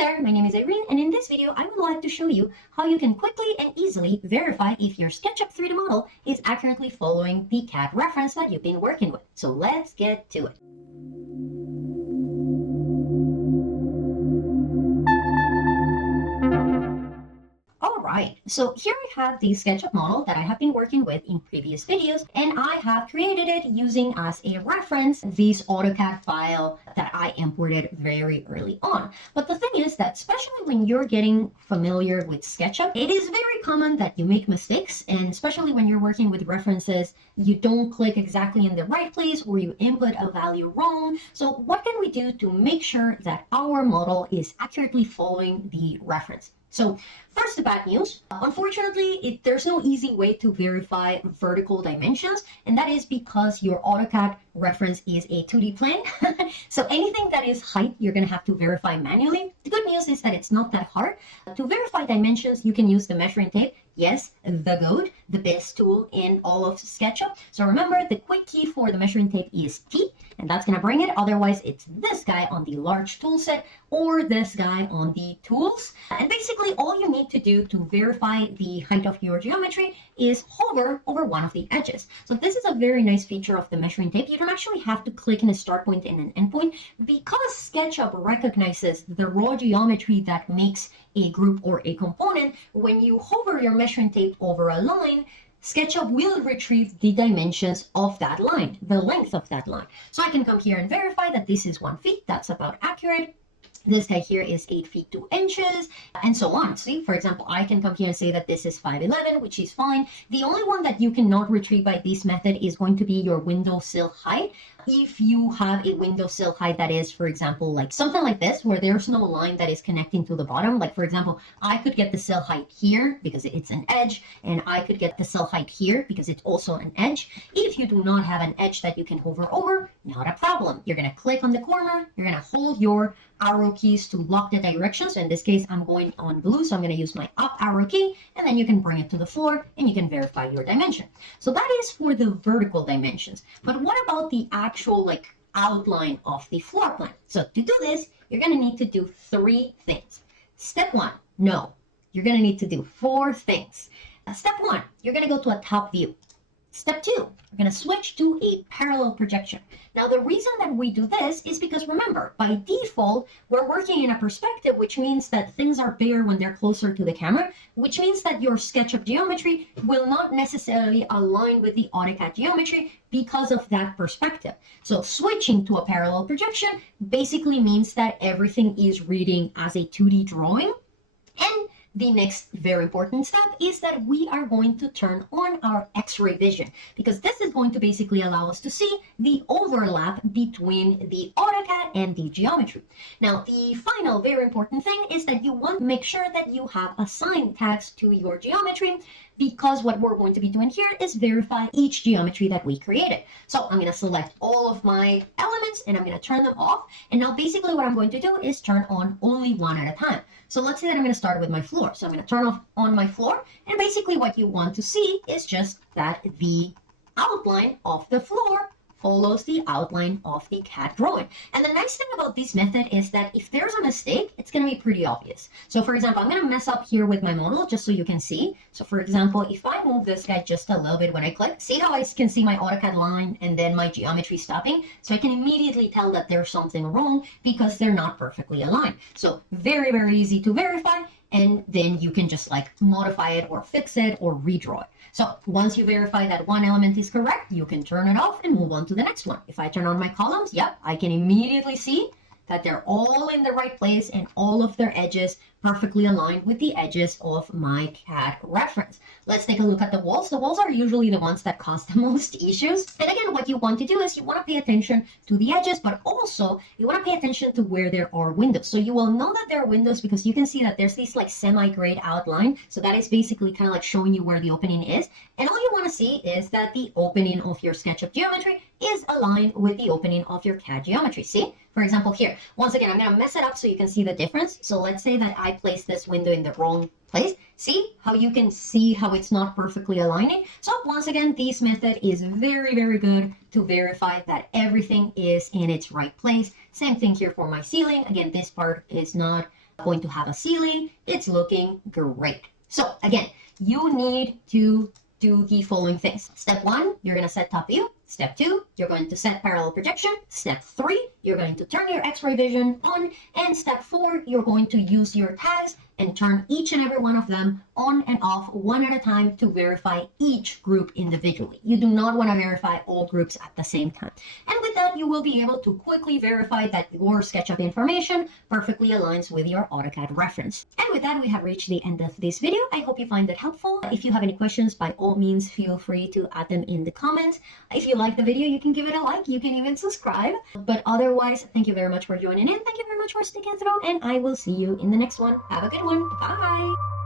there, my name is Irene, and in this video I would like to show you how you can quickly and easily verify if your SketchUp 3D model is accurately following the CAD reference that you've been working with. So let's get to it. Alright, so here we have the SketchUp model that I have been working with in previous videos, and I have created it using as a reference this AutoCAD file that I imported very early on. But the thing is that especially when you're getting familiar with SketchUp, it is very common that you make mistakes, and especially when you're working with references, you don't click exactly in the right place or you input a value wrong. So what can we do to make sure that our model is accurately following the reference? So first, the bad news. Unfortunately, there's no easy way to verify vertical dimensions, and that is because your AutoCAD reference is a 2D plane. So anything that is height, you're going to have to verify manually. The good news is that it's not that hard. To verify dimensions, you can use the measuring tape. Yes, the GOAT, the best tool in all of SketchUp. So remember, the quick key for the measuring tape is T, and that's going to bring it. Otherwise, it's this guy on the large tool set or this guy on the tools. And basically, all you need to do to verify the height of your geometry is hover over one of the edges. So this is a very nice feature of the measuring tape. You don't actually have to click in a start point and an end point because SketchUp recognizes the raw geometry that makes a group or a component. When you hover your measuring tape over a line, SketchUp will retrieve the dimensions of that line, the length of that line. So I can come here and verify that this is 1 feet. That's about accurate. This guy here is 8 feet 2 inches, and so on. See, for example, I can come here and say that this is 5'11", which is fine. The only one that you cannot retrieve by this method is going to be your windowsill height. If you have a windowsill height that is, for example, like something like this, where there's no line that is connecting to the bottom. Like, for example, I could get the sill height here because it's an edge, and I could get the sill height here because it's also an edge. If you do not have an edge that you can hover over, not a problem. You're going to click on the corner. You're going to hold your arrow keys to lock the direction. So in this case, I'm going on blue, so I'm going to use my up arrow key, and then you can bring it to the floor and you can verify your dimension. So that is for the vertical dimensions. But what about the actual like outline of the floor plan? So to do this, you're going to need to do 3 things. Step 1, no. You're going to need to do 4 things. Step 1, you're going to go to a top view. Step 2, we're going to switch to a parallel projection. Now, the reason that we do this is because, remember, by default, we're working in a perspective, which means that things are bigger when they're closer to the camera, which means that your SketchUp geometry will not necessarily align with the AutoCAD geometry because of that perspective. So switching to a parallel projection basically means that everything is reading as a 2D drawing. And the next very important step is that we are going to turn on our X-ray vision, because this is going to basically allow us to see the overlap between the AutoCAD and the geometry. Now, the final very important thing is that you want to make sure that you have assigned tags to your geometry, because what we're going to be doing here is verify each geometry that we created. So I'm going to select all of my elements and I'm going to turn them off. And now basically what I'm going to do is turn on only one at a time. So let's say that I'm going to start with my floor. So I'm going to turn off on my floor. And basically what you want to see is just that the outline of the floor follows the outline of the CAD drawing. And the nice thing about this method is that if there's a mistake, it's going to be pretty obvious. So for example, I'm going to mess up here with my model just so you can see. So for example, if I move this guy just a little bit when I click, see how I can see my AutoCAD line and then my geometry stopping? So I can immediately tell that there's something wrong because they're not perfectly aligned. So very, very easy to verify. And then you can just like modify it or fix it or redraw it. So once you verify that one element is correct, you can turn it off and move on to the next one. If I turn on my columns, yep, I can immediately see that they're all in the right place and all of their edges perfectly aligned with the edges of my CAD reference. Let's take a look at the walls. The walls are usually the ones that cause the most issues. And again, what you want to do is you want to pay attention to the edges, but also you want to pay attention to where there are windows. So you will know that there are windows because you can see that there's this like semi-grayed outline. So that is basically kind of like showing you where the opening is. And all you want to see is that the opening of your SketchUp geometry is aligned with the opening of your CAD geometry. See, for example, here, once again, I'm going to mess it up so you can see the difference. So let's say that I place this window in the wrong place. See how you can see how it's not perfectly aligning? So once again, this method is very, very good to verify that everything is in its right place. Same thing here for my ceiling. Again, this part is not going to have a ceiling. It's looking great. So again, you need to do the following things. Step 1, you're going to set top view. Step 2, you're going to set parallel projection. Step 3, you're going to turn your X-ray vision on. And step 4, you're going to use your tags and turn each and every one of them on and off one at a time to verify each group individually. You do not want to verify all groups at the same time. And with that, you will be able to quickly verify that your SketchUp information perfectly aligns with your AutoCAD reference. And with that, we have reached the end of this video. I hope you find it helpful. If you have any questions, by all means, feel free to add them in the comments. If you like the video, you can give it a like. You can even subscribe. But otherwise, thank you very much for joining in. Thank you very much for sticking through, and I will see you in the next one. Have a good one. Bye.